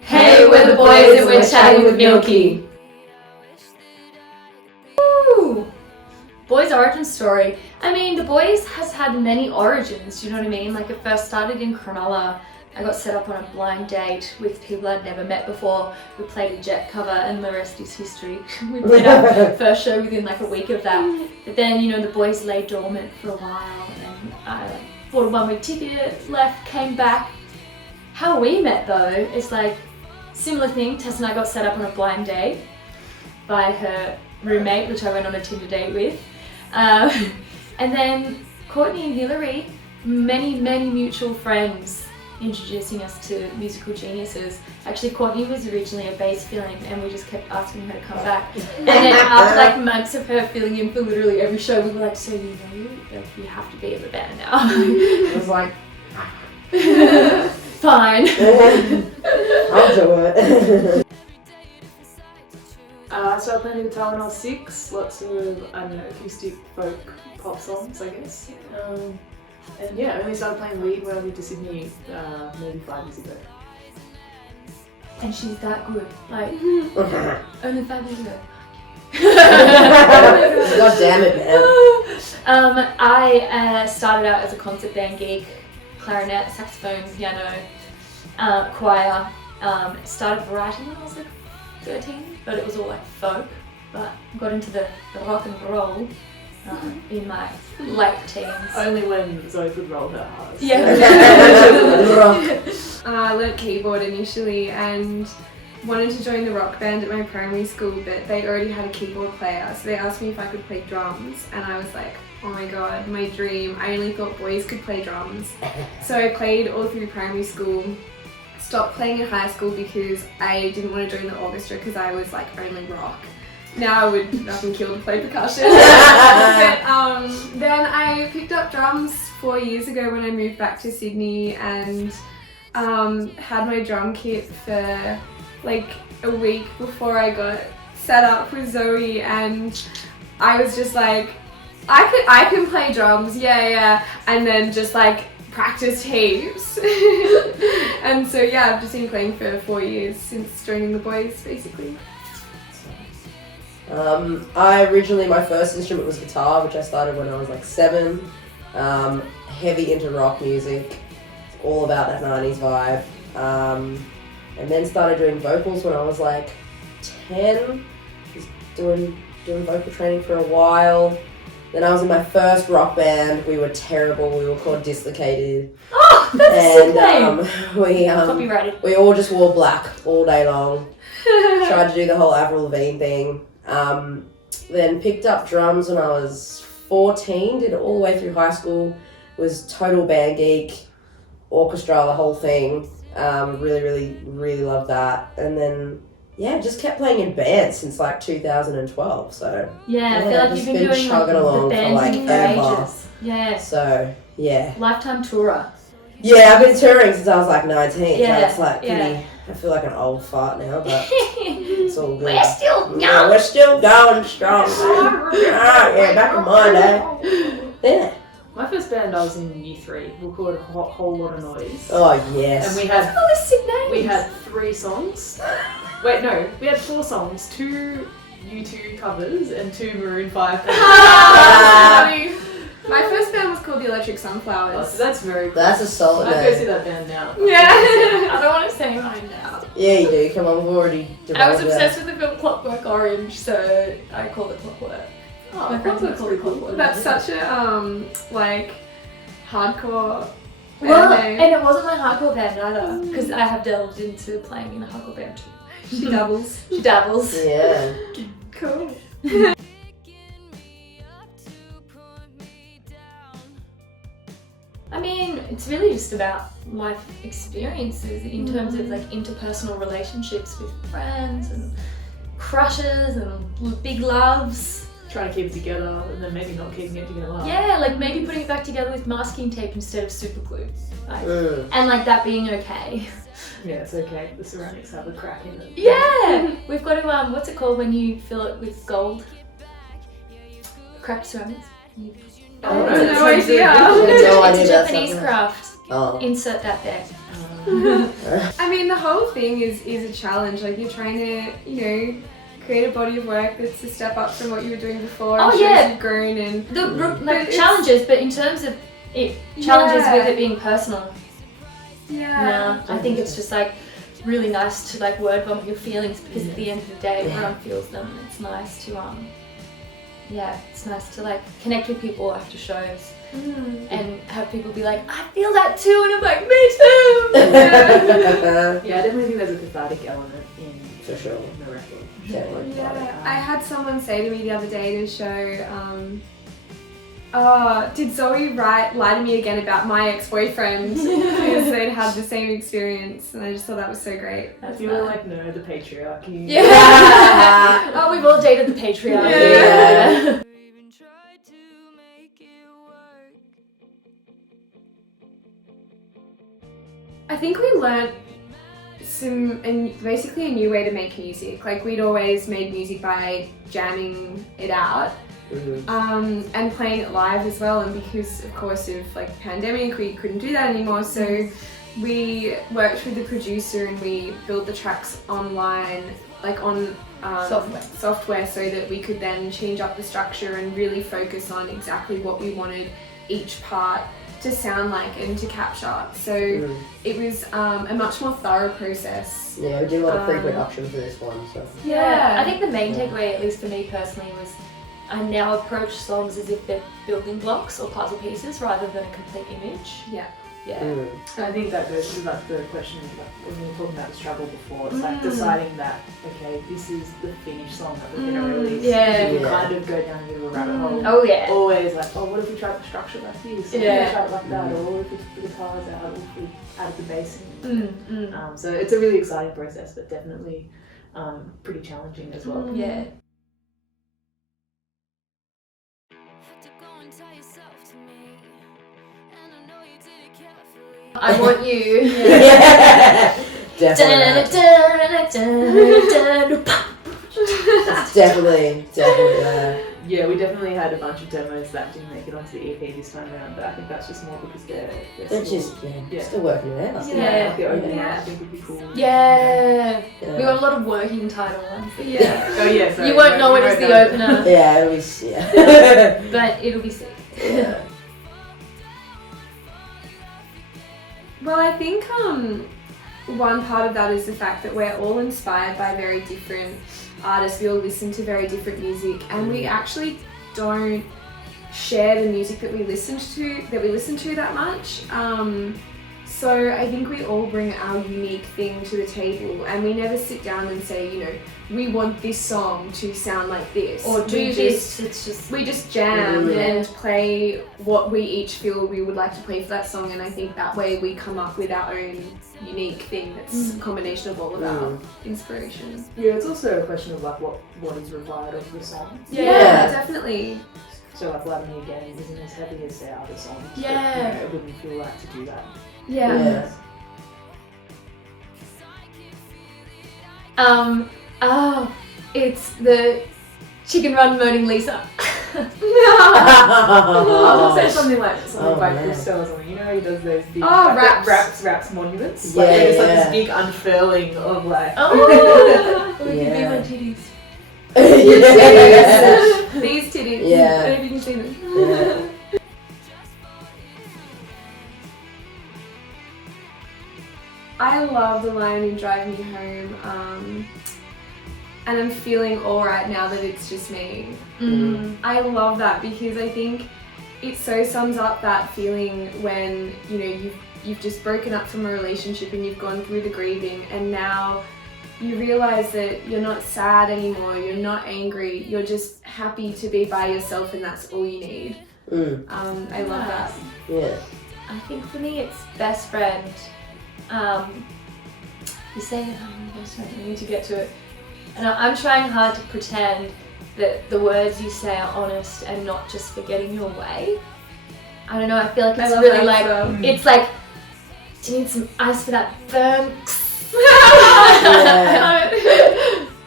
Hey, we're the Buoys and we're chatting with Milky. Woo! Buoys' origin story. I mean, the Buoys has had many origins, do you know what I mean? Like, it first started in Cronulla. I got set up on a blind date with people I'd never met before. We played a Jet cover and the rest is history. We played our first show within like a week of that. But then, you know, the Buoys lay dormant for a while and I bought a one-week ticket, left, came back. How we met though is like, similar thing, Tess and I got set up on a blind date by her roommate, which I went on a Tinder date with. And then Courtney and Hillary, many mutual friends, introducing us to musical geniuses. Actually, Courtney was originally a bass fill-in and we just kept asking her to come back. And then after like months of her filling in for literally every show, we were like, so you have to be in the band now. I was like, fine. I'll do it. I started playing the guitar when I was 6, lots of, I don't know, acoustic folk pop songs, I guess. And yeah, I only started playing lead when I moved to Sydney maybe 5 years ago. And she's that good, like, only 5 years ago. God damn it, man. I started out as a concert band geek, clarinet, saxophone, piano, choir. Started writing when I was like 13, but it was all like folk. But got into the rock and roll in my late teens. Only when Zoe could roll her heart. Yeah. I learnt keyboard initially and wanted to join the rock band at my primary school, but they already had a keyboard player, so they asked me if I could play drums, and I was like, oh my god, my dream. I only thought boys could play drums. So I played all through primary school, stopped playing in high school because I didn't want to join the orchestra because I was like only rock. Now I would nothing kill to play percussion. But then I picked up drums 4 years ago when I moved back to Sydney and had my drum kit for like a week before I got set up with Zoe, and I was just like, I can play drums, yeah, and then just like practiced heaps. And so yeah, I've just been playing for 4 years since joining the Buoys, basically. My first instrument was guitar, which I started when I was like 7. Heavy into rock music, all about that 90s vibe. And then started doing vocals when I was like 10, just doing vocal training for a while. Then I was in my first rock band. We were terrible. We were called Dislocated. Oh, that's a sick name. Copyrighted. We all just wore black all day long. Tried to do the whole Avril Lavigne thing. Then picked up drums when I was 14. Did it all the way through high school. Was total band geek, orchestra, the whole thing. Really loved that. And then just kept playing in bands since like 2012. So I feel like you've been doing chugging along the for like ever. ages. Yeah. So Lifetime tourer. Yeah, I've been touring since I was like 19. Yeah. So it's like pretty. I feel like an old fart now, but it's all good. We're still young. Yeah, we're still going strong. Back in my day. Yeah. My first band I was in year 3. We called a whole lot of noise. Oh yes. And we had all the sick names. We had 3 songs. Wait, no, we had 4 songs, 2 U2 covers and 2 Maroon 5 covers. My first band was called the Electric Sunflowers. Oh, so that's very cool. That's a solid I'd name. go see that band now. Yeah. I don't want to say mine now. Yeah, you do. Come on, we've already I was derived obsessed with the film Clockwork Orange, so I called it Clockwork. Oh, My friends would call it Clockwork. That's such a like hardcore Well, band name. and it wasn't my hardcore band either, because I have delved into playing in a hardcore band too. She doubles. She dabbles. Yeah. Cool. I mean, it's really just about life experiences in terms of like interpersonal relationships with friends and crushes and big loves. Trying to keep it together and then maybe not keeping it together. Yeah, like maybe putting it back together with masking tape instead of super glue. Like, and like that being okay. Yeah, it's okay. The ceramics have a crack in it. Yeah! We've got to, what's it called when you fill it with gold? Cracked ceramics. I have no idea. It's a Japanese craft. Oh. Insert that there. I mean, mean, the whole thing is a challenge. Like, you're trying to, you know, create a body of work that's a step up from what you were doing before. Oh, and yeah. You've grown and Like challenges, but in terms of it, challenges with it being personal. Yeah. I think it's just like really nice to like word vomit your feelings, because at the end of the day, everyone feels them. It's nice to it's nice to like connect with people after shows and have people be like, I feel that too, and I'm like, me too. Yeah, I definitely think there's a cathartic element in For sure. the record. Yeah, I had someone say to me the other day to show, did Zoe lie to me again about my ex-boyfriend because they'd had the same experience, and I just thought that was so great. I feel like, no, the patriarchy. Yeah. Oh, we've all dated the patriarchy. Yeah. I think we learnt basically a new way to make music. Like, we'd always made music by jamming it out. And playing it live as well, and because of course of like the pandemic we couldn't do that anymore, so we worked with the producer and we built the tracks online, like on software, so that we could then change up the structure and really focus on exactly what we wanted each part to sound like and to capture. So it was a much more thorough process. Yeah, we did a lot of pre-production for this one, so. I think the main takeaway, at least for me personally, was I now approach songs as if they're building blocks or puzzle pieces rather than a complete image. Yeah. I think that goes to like the question of like, when we were talking about the struggle before, it's like deciding that, okay, this is the finished song that we're going to release. You kind of go down a bit of a rabbit hole. Oh yeah. Always like, oh, what if we tried to structure like this? Or what if we tried it like that? Or what if we took the guitars out? Or if we added the bass in? So it's a really exciting process, but definitely pretty challenging as well. Yeah. I want you. Definitely that. Yeah, we definitely had a bunch of demos that didn't make it onto the EP this time around, but I think that's just more because they're still working it out. Like the opening I think would be cool. Yeah. We got a lot of working title ones. Yeah. Oh yeah, sorry. You won't know it as the opener. Yeah, it'll be But it'll be sick. Yeah. Well, I think one part of that is the fact that we're all inspired by very different artists. We all listen to very different music, and we actually don't share the music that we listen to that much. So I think we all bring our unique thing to the table, and we never sit down and say, you know, we want this song to sound like this, or do this. It's just we just jam and play what we each feel we would like to play for that song, and I think that way we come up with our own unique thing that's a combination of all of our inspiration. Yeah, it's also a question of like what is required of the song. Yeah, definitely. So like Love Me Again isn't as heavy as their other songs. Yeah. But, it wouldn't feel right to do that. Yeah. It's the Chicken Run Moaning Lisa. I was gonna say something by Christo or something. You know how he does those big raps monuments? Yeah, like there's like this big unfurling of like Oh, we can be my titties. These titties. Yeah. I don't know if you can see them. Yeah. I love the line in Drive Me Home, and I'm feeling alright now that it's just me. I love that because I think it so sums up that feeling when, you know, you've just broken up from a relationship and you've gone through the grieving, and now you realise that you're not sad anymore, you're not angry, you're just happy to be by yourself, and that's all you need. I love that. Yeah. I think for me it's best friend. You say best friend, you need to get to it. And I'm trying hard to pretend that the words you say are honest and not just for getting your way. I don't know, I feel like it's really like, it's like, do you need some ice for that burn?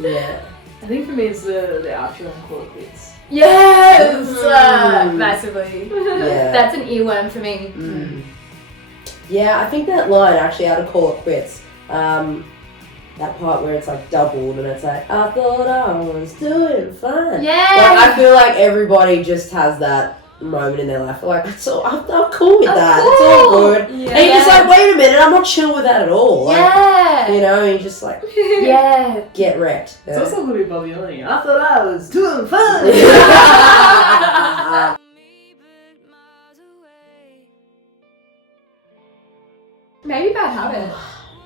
Yeah. I think for me it's the outro and Call It Quits. Yes! Massively. Yeah. That's an earworm for me. Yeah, I think that line actually out of Call It Quits That part where it's like doubled and it's like, I thought I was doing fine. Yeah. Like, I feel like everybody just has that moment in their life. Like, I'm cool with that. Cool. It's all good. Yeah. And you're just like, wait a minute, I'm not chill with that at all. Like, Yeah. you know, you're just like, Yeah. get wrecked. It's also going to be Bobby Only. I thought I was doing fun. Maybe Bad Habit.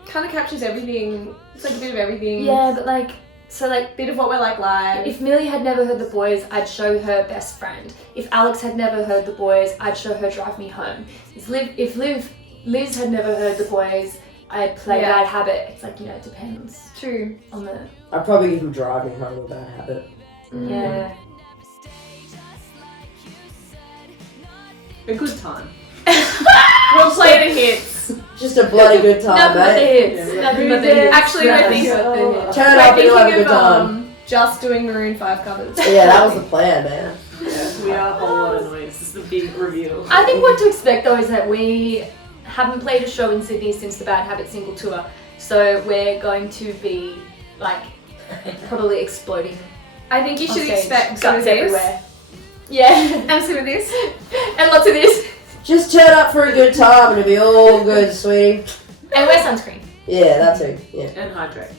Kind of captures everything. It's like a bit of everything. Yeah, but like, so like, Bit of what we're like live. if Millie had never heard the Buoys, I'd show her Best Friend. If Alex had never heard the Buoys, I'd show her Drive Me Home. If Liz had never heard the Buoys, I'd play Yeah. Bad Habit. It's like, you know, it depends True. on the, I'd probably give him Drive Me Home with Bad Habit. yeah. A good time. We'll play the hits. Just a bloody good time, Nothing but the mate. hits. Yeah, Nothing but the hits. Actually, we're Nothing thinking- but the hits. Turn it We're up and you'll have a thinking good of time. just doing Maroon 5 covers. Yeah, that was the plan, man. Yeah, we are a whole lot of noise. This is the big reveal. I think what to expect though is that we haven't played a show in Sydney since the Bad Habit single tour, so we're going to be like probably exploding. I think you on should stage. expect some of Guts this. everywhere. Yeah, And some of this. and lots of this, Just turn up for a good time and it'll be all good, sweetie. and wear sunscreen. Yeah, that too. Yeah. And hydrate.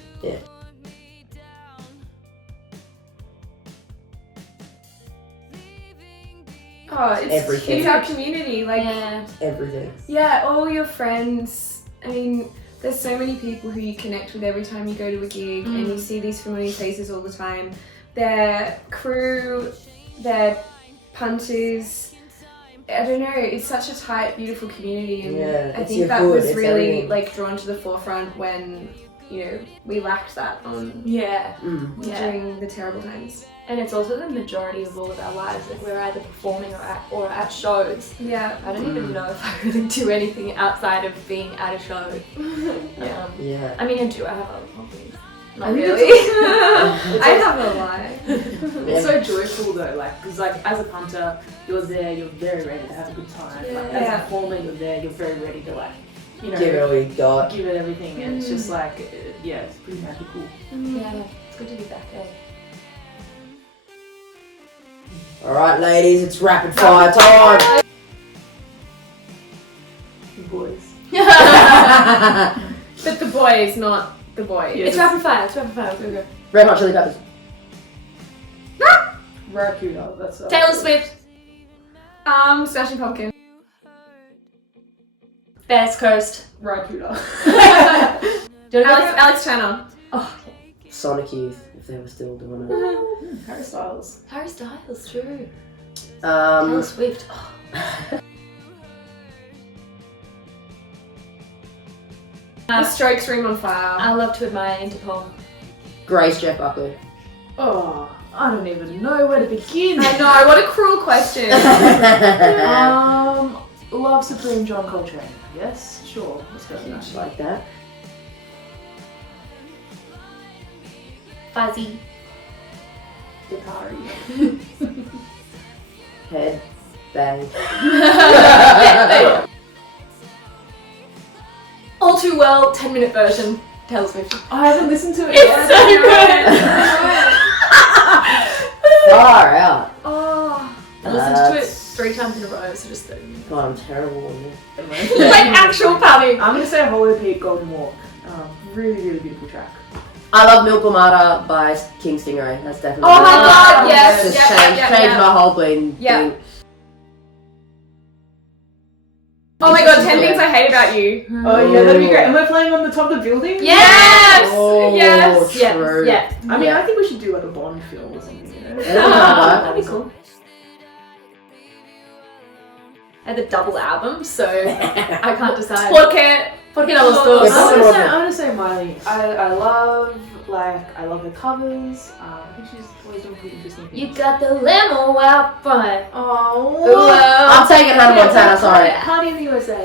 Oh, it's Everything. It's our community. Like, Yeah, Everything. yeah, all your friends. I mean, there's so many people who you connect with every time you go to a gig, and you see these familiar faces all the time. Their crew, their punters. I don't know. It's such a tight, beautiful community, and Yeah, I it's think your that hood, was it's really everything. like drawn to the forefront when we lacked that on yeah, Mm. yeah. during the terrible times. And it's also the majority of all of our lives. Like we're either performing or at shows. Yeah. I don't even know if I really do anything outside of being at a show. Yeah. Yeah. I mean, I do. I have other hobbies. Not I think really. I have a lie. It's so joyful though, like, because like as a punter, you're there, you're very ready to have a good time. Like as Yeah. a performer, you're there, you're very ready to like, you know, Give it all you got. give it everything, and it's just like, yeah, it's pretty magical. Yeah, it's good to be back there. Alright, ladies, it's rapid fire time. Boys. But the boys, not the boys. Yeah. It's rapid fire. It's rapid fire. Go, go. Red Hot Chili Peppers. Barracuda, that's Taylor Swift. Smashing Pumpkin. Best Coast. Barracuda. Do you want to Alex Turner. Oh, Sonic Youth, if they were still doing it. Harry Styles. Harry Styles. True. Taylor Um, Swift. Oh. The Strokes Room on Fire. I love to admire Interpol. Grace Jeff Buckley. Oh, I don't even know where to begin. I know, what a cruel question. Love Supreme John Coltrane. Yes, sure. Let's go with that. Just like that. Fuzzy. Guitar-y. Head. Bang. All too well. 10-minute version. Taylor Swift. I haven't listened to it It's yet. so good. Far out. Oh, I listened to it That's- 3 times in a row. So just God, I'm terrible on this. like actual panic. I'm gonna say Hollow Peak Golden Walk. Really, really beautiful track. I love Milky by King Stingray. That's definitely. Oh my god, Oh, yes. Just Yeah. changed my whole brain. Yeah. thing. Oh my god, 10 things I hate about you. Oh yeah, that'd be great. Am I playing on the top of the building? Yes! Oh, Yes! Yeah, true. yeah. I mean, I think we should do like a Bond film or something, you know? That'd be cool. I had the double album, so I can't decide. Porque no los I'm dos. gonna say Miley. I love her covers. I think she's always done pretty interesting things. You got the limo out front. Oh, I'm taking Hannah Montana, sorry. Party in the USA.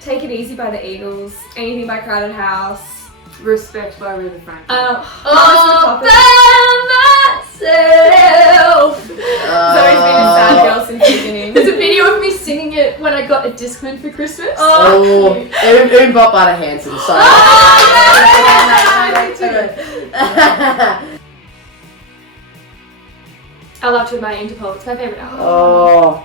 Take It Easy by the Eagles. Anything by Crowded House. Respect by River Frank. All by myself. Zoe's been a sad girl since the beginning. There's a video of me singing it when I got a Discman for Christmas. Oh, Oon Bop by the Hanson. Sorry. I love To My Interpol. It's my favourite album. Oh.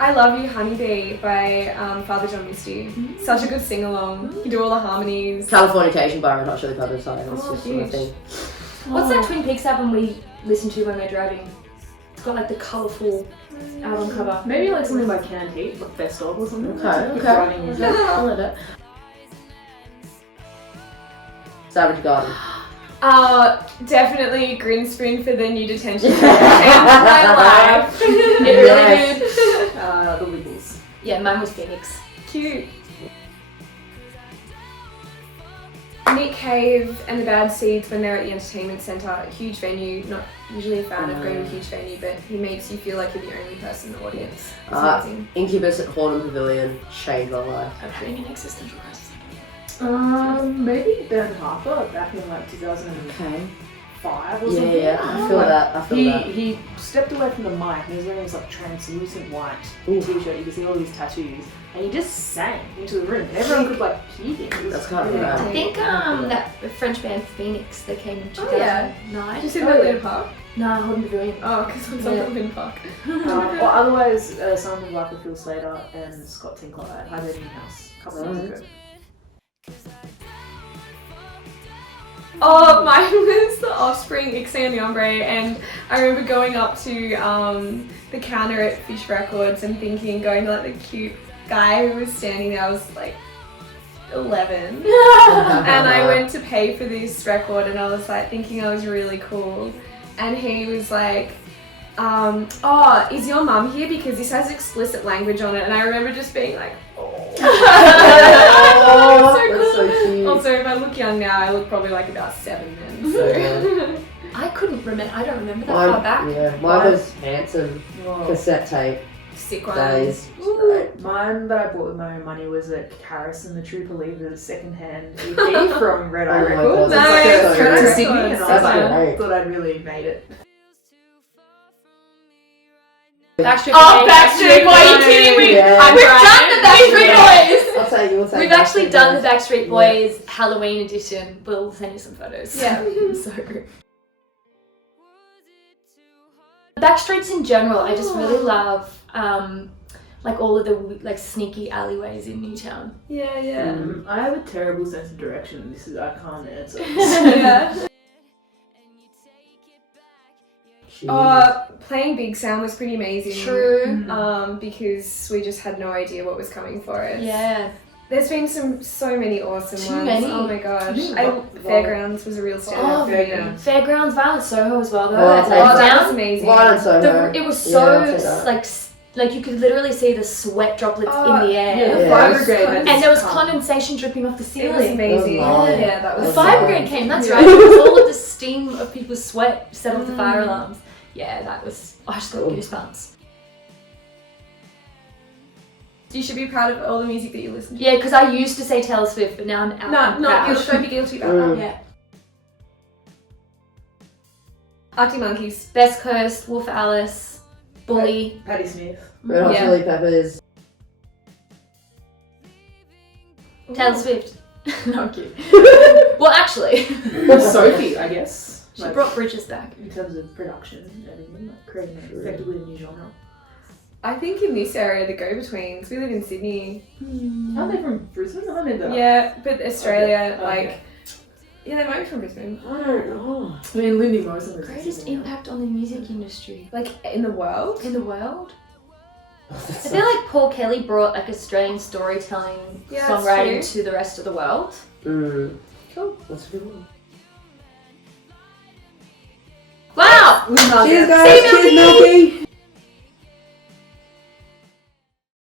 I Love You Honeybee by Father John Misty. Such a good sing-along. You do all the harmonies. Californication by Red Hot Chili Peppers. Sorry, that's Oh, just my huge. thing. What's that Twin Peaks album we listen to when we're driving? It's got like the colourful album cover. Maybe like something by Canned Heat, like Best Of or something. Okay, Good okay. writing music. I'll let it. Savage Garden. Definitely Green Spoon for the new detention center. Changed my life. It really Yes. did. The Wiggles. Yeah, mine was Phoenix. Cute. Nick Cave and the Bad Seeds when they're at the entertainment centre, huge venue, not usually a fan of going to a huge venue, but he makes you feel like you're the only person in the audience. It's amazing. Incubus at Horton Pavilion changed my life. I'm having an existential crisis. Maybe Ben Harper back in like 2005 Okay. or something. Yeah, I feel that. I feel that. He stepped away from the mic and he was wearing this like translucent white Ooh. t-shirt. You could see all these tattoos, and he just sang into the room. Everyone could like hear him. It was That's kind of really rad. I think that French band Phoenix, they came in 2009. Did you see that Luna Park? No, Horton Pavilion. Oh, because I'm talking about Luna Park. Or otherwise, songs like with Phil Slater and Scott Tinkler at High Beating House a couple of years ago. Oh, mine was The Offspring, Ixie and the Ombre, and I remember going up to the counter at Fish Records and thinking, going to like the cute guy who was standing there. I was like 11, and I went to pay for this record, and I was like thinking I was really cool, and he was like, oh, is your mum here? Because this has explicit language on it. And I remember just being like, oh. Oh, So that's so cool. cute. Also, if I look young now, I look probably like about 7 then. So. I couldn't remember. I don't remember that Mine, far back. yeah, mine was Hanson Whoa. cassette tape Sick one. days. Mine that I bought with my own money was a Karis and the True Believers second-hand EP from Red Eye Oh my Records. God, that's It's so like a trip to good. Sydney, and I was That's like, great. thought I'd really made it. Backstreet Oh, Boys. Backstreet Boys, are you kidding me? Yeah. We've done the Backstreet Boys. I'll take you. We'll take We've actually Backstreet done Boys. the Backstreet Boys Halloween edition. We'll send you some photos. Yeah. So good. Backstreets in general, I just really love like all of the like sneaky alleyways in Newtown. Yeah, yeah. I have a terrible sense of direction. I can't answer. Yeah. Jeez. Playing Big Sound was pretty amazing. True. Because we just had no idea what was coming for us. Yeah. There's been so many awesome Too ones. many. Oh my gosh. Well, Fairgrounds was a real standout Oh, for me. Fairgrounds. Fairgrounds, Violet Soho as well though. Oh, That's okay. like Oh, that was down. amazing. Violent Soho. It was Yeah, so I'll take that. like you could literally see the sweat droplets Oh, in the air. Yeah, the Yeah. Fire It was Brigade. con- And there was Come. condensation dripping off the It was ceiling. amazing. That was nice. Yeah, that The was fire nice. brigade came, that's Yeah. right. It was all of the steam of people's sweat set off the fire alarms. Yeah, that was, I just got Cool. goosebumps. You should be proud of all the music that you listen to. Yeah, because I used to say Taylor Swift, but now I'm out. No, I'm not proud. guilty. Don't be guilty about Mm. that. Yeah. Arctic Monkeys. Best Coast, Wolf Alice, Bully. Patti Smith. Red Hot Yeah. Chili Peppers. Taylor Swift. No, I'm kidding. Well, actually, Sophie, I guess. she Like, brought Bridges back. in terms of production and everything, like creating effectively a new genre. I think in this area, the Go-Betweens. We live in Sydney. Aren't they from Brisbane? I mean, Yeah, but Australia, Okay. like, yeah, they might be from Brisbane. I don't know. I mean, Lindy Morrison was Greatest impact on the music industry Like in the world. in the world. I feel like Paul Kelly brought like Australian storytelling, Yeah, that's songwriting true. to the rest of the world. Cool. That's a good one. Wow! Cheers, guys. See you, Cheers, Milky. Milky.